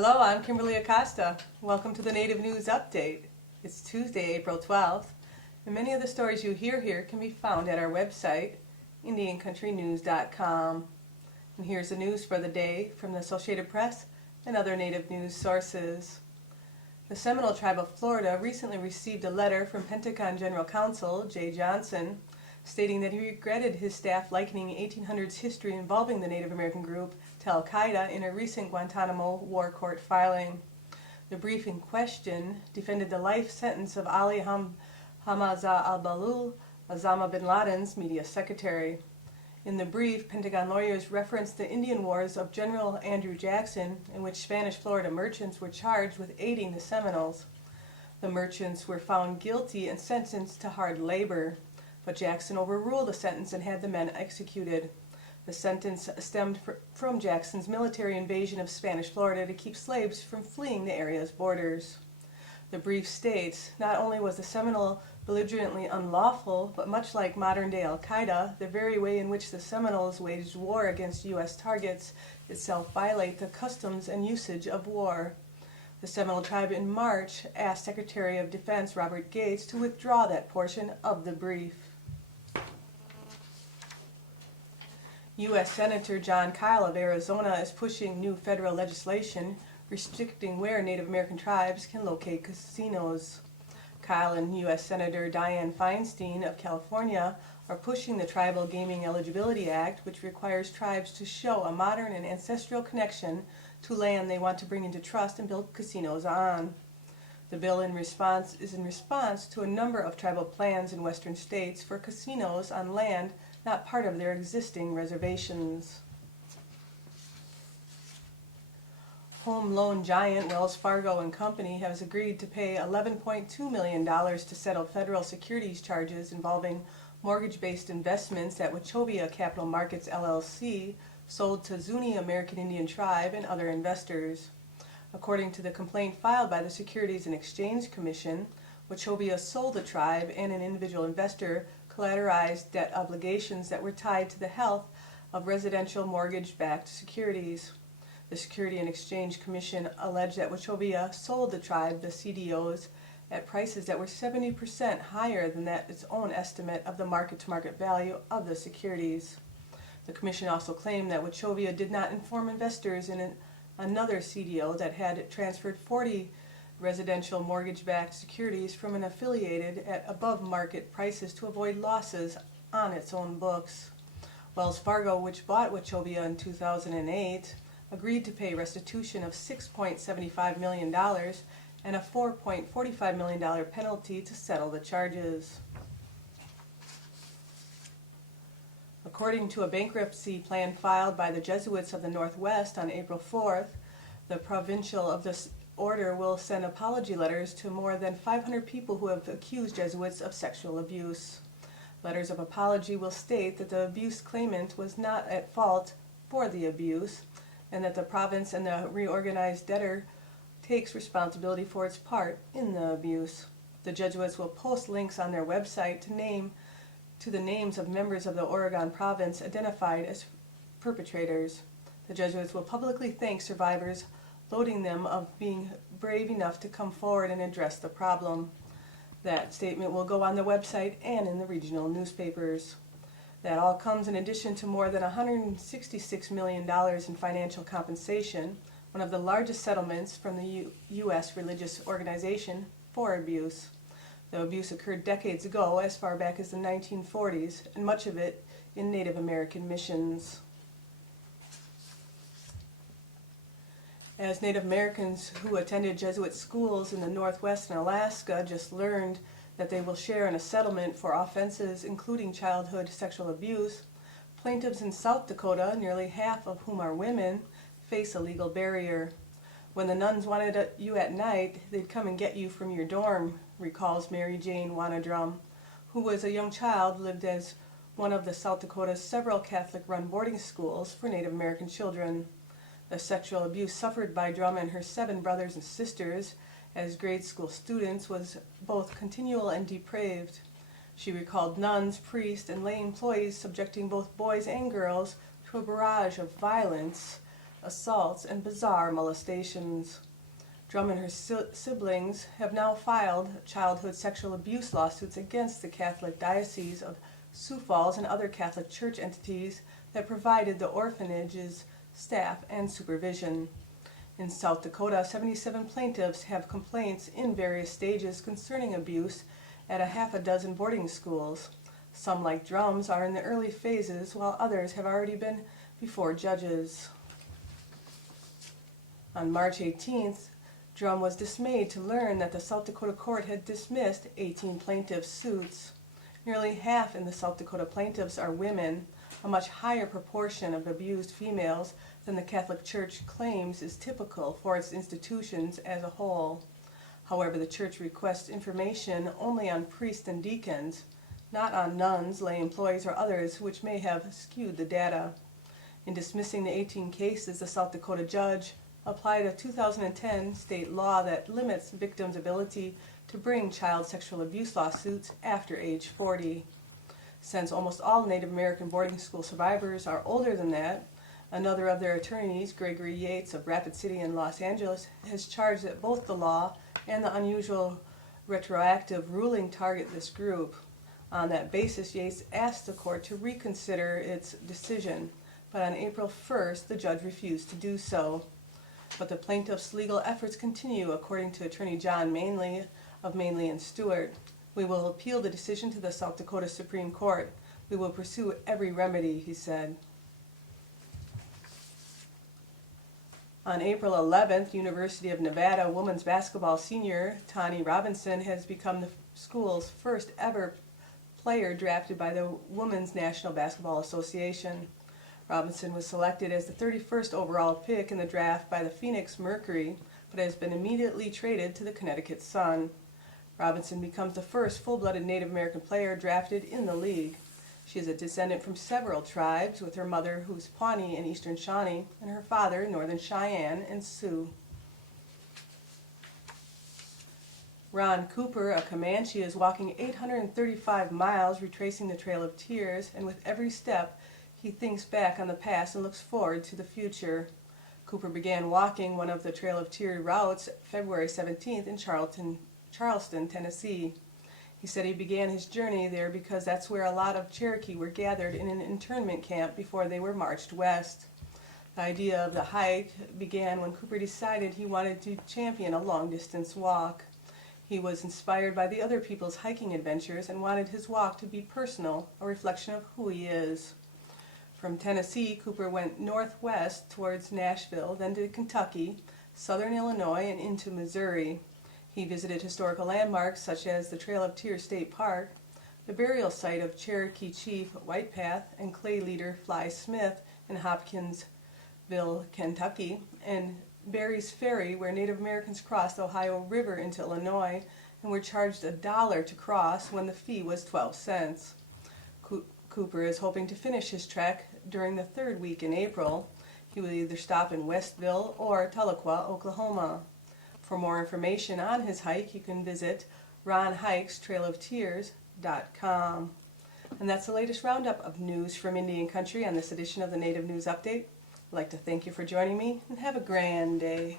Hello, I'm Kimberlie Acosta. Welcome to the Native News Update. It's Tuesday, April 12th, and many of the stories you hear here can be found at our website, IndianCountryNews.com. And here's the news for the day from the Associated Press and other Native news sources. The Seminole Tribe of Florida recently received a letter from Pentagon General Counsel Jay Johnson stating that he regretted his staff likening 1800s history involving the Native American group to al-Qaida in a recent Guantanamo war court filing. The brief in question defended the life sentence of Ali Hamza al-Balul, Osama bin Laden's media secretary. In the brief, Pentagon lawyers referenced the Indian Wars of General Andrew Jackson, in which Spanish Florida merchants were charged with aiding the Seminoles. The merchants were found guilty and sentenced to hard labor, but Jackson overruled the sentence and had the men executed. The sentence stemmed from Jackson's military invasion of Spanish Florida to keep slaves from fleeing the area's borders. The brief states, not only was the Seminole belligerently unlawful, but much like modern-day al-Qaida, the very way in which the Seminoles waged war against U.S. targets itself violate the customs and usage of war. The Seminole Tribe in March asked Secretary of Defense Robert Gates to withdraw that portion of the brief. U.S. Senator Jon Kyl of Arizona is pushing new federal legislation restricting where Native American tribes can locate casinos. Kyl and U.S. Senator Dianne Feinstein of California are pushing the Tribal Eligibility Act, which requires tribes to show a modern and ancestral connection to land they want to bring into trust and build casinos on. The bill is in response to a number of tribal plans in western states for casinos on land not part of their existing reservations. Home loan giant Wells Fargo and Company has agreed to pay $11.2 million to settle federal securities charges involving mortgage-based investments that Wachovia Capital Markets LLC sold to Zuni American Indian Tribe and other investors. According to the complaint filed by the Securities and Exchange Commission, Wachovia sold the tribe and an individual investor collateralized debt obligations that were tied to the health of residential mortgage-backed securities. The Securities and Exchange Commission alleged that Wachovia sold the tribe the CDOs at prices that were 70% higher than its own estimate of the market-to-market value of the securities. The Commission also claimed that Wachovia did not inform investors in another CDO that had transferred 40 residential mortgage-backed securities from an affiliated at above-market prices to avoid losses on its own books. Wells Fargo, which bought Wachovia in 2008, agreed to pay restitution of $6.75 million and a $4.45 million penalty to settle the charges. According to a bankruptcy plan filed by the Jesuits of the Northwest on April 4th, the provincial of this order will send apology letters to more than 500 people who have accused Jesuits of sexual abuse. Letters of apology will state that the abuse claimant was not at fault for the abuse, and that the province and the reorganized debtor takes responsibility for its part in the abuse. The Jesuits will post links on their website to the names of members of the Oregon province identified as perpetrators. The Jesuits will publicly thank survivors, loading them of being brave enough to come forward and address the problem. That statement will go on the website and in the regional newspapers. That all comes in addition to more than $166 million in financial compensation, one of the largest settlements from the U.S. religious organization for abuse. The abuse occurred decades ago, as far back as the 1940s, and much of it in Native American missions. As Native Americans who attended Jesuit schools in the Northwest and Alaska just learned that they will share in a settlement for offenses including childhood sexual abuse, plaintiffs in South Dakota, nearly half of whom are women, face a legal barrier. When the nuns wanted you at night, they'd come and get you from your dorm, recalls Mary Jane Wanadrum, who was a young child, lived as one of the South Dakota's several Catholic-run boarding schools for Native American children. The sexual abuse suffered by Drum and her 7 brothers and sisters as grade school students was both continual and depraved. She recalled nuns, priests, and lay employees subjecting both boys and girls to a barrage of violence assaults, and bizarre molestations. Drum and her siblings have now filed childhood sexual abuse lawsuits against the Catholic Diocese of Sioux Falls and other Catholic church entities that provided the orphanage's staff and supervision. In South Dakota, 77 plaintiffs have complaints in various stages concerning abuse at a half a dozen boarding schools. Some, like Drum's, are in the early phases, while others have already been before judges. On March 18th, Drum was dismayed to learn that the South Dakota court had dismissed 18 plaintiffs' suits. Nearly half in the South Dakota plaintiffs are women, a much higher proportion of abused females than the Catholic Church claims is typical for its institutions as a whole. However, the Church requests information only on priests and deacons, not on nuns, lay employees, or others, which may have skewed the data. In dismissing the 18 cases, the South Dakota judge applied a 2010 state law that limits victims' ability to bring child sexual abuse lawsuits after age 40. Since almost all Native American boarding school survivors are older than that, another of their attorneys, Gregory Yates of Rapid City in Los Angeles, has charged that both the law and the unusual retroactive ruling target this group. On that basis, Yates asked the court to reconsider its decision, but on April 1st, the judge refused to do so. But the plaintiffs' legal efforts continue, according to Attorney John Manley of Manley and Stewart. We will appeal the decision to the South Dakota Supreme Court. We will pursue every remedy, he said. On April 11th, University of Nevada women's basketball senior Tahnee Robinson has become the school's first ever player drafted by the Women's National Basketball Association. Robinson was selected as the 31st overall pick in the draft by the Phoenix Mercury, but has been immediately traded to the Connecticut Sun. Robinson becomes the first full-blooded Native American player drafted in the league. She is a descendant from several tribes, with her mother, who's Pawnee and Eastern Shawnee, and her father, Northern Cheyenne and Sioux. Ron Cooper, a Comanche, is walking 835 miles retracing the Trail of Tears, and with every step, he thinks back on the past and looks forward to the future. Cooper began walking one of the Trail of Tears routes February 17th in Charleston, Tennessee. He said he began his journey there because that's where a lot of Cherokee were gathered in an internment camp before they were marched west. The idea of the hike began when Cooper decided he wanted to champion a long-distance walk. He was inspired by the other people's hiking adventures and wanted his walk to be personal, a reflection of who he is. From Tennessee, Cooper went northwest towards Nashville, then to Kentucky, southern Illinois, and into Missouri. He visited historical landmarks such as the Trail of Tears State Park, the burial site of Cherokee Chief White Path and Clay leader Fly Smith in Hopkinsville, Kentucky, and Berry's Ferry, where Native Americans crossed the Ohio River into Illinois and were charged $1 to cross when the fee was 12 cents. Cooper is hoping to finish his trek during the third week in April. He will either stop in Westville or Tahlequah, Oklahoma. For more information on his hike, you can visit ronhikestrailoftears.com. And that's the latest roundup of news from Indian Country on this edition of the Native News Update. I'd like to thank you for joining me, and have a grand day.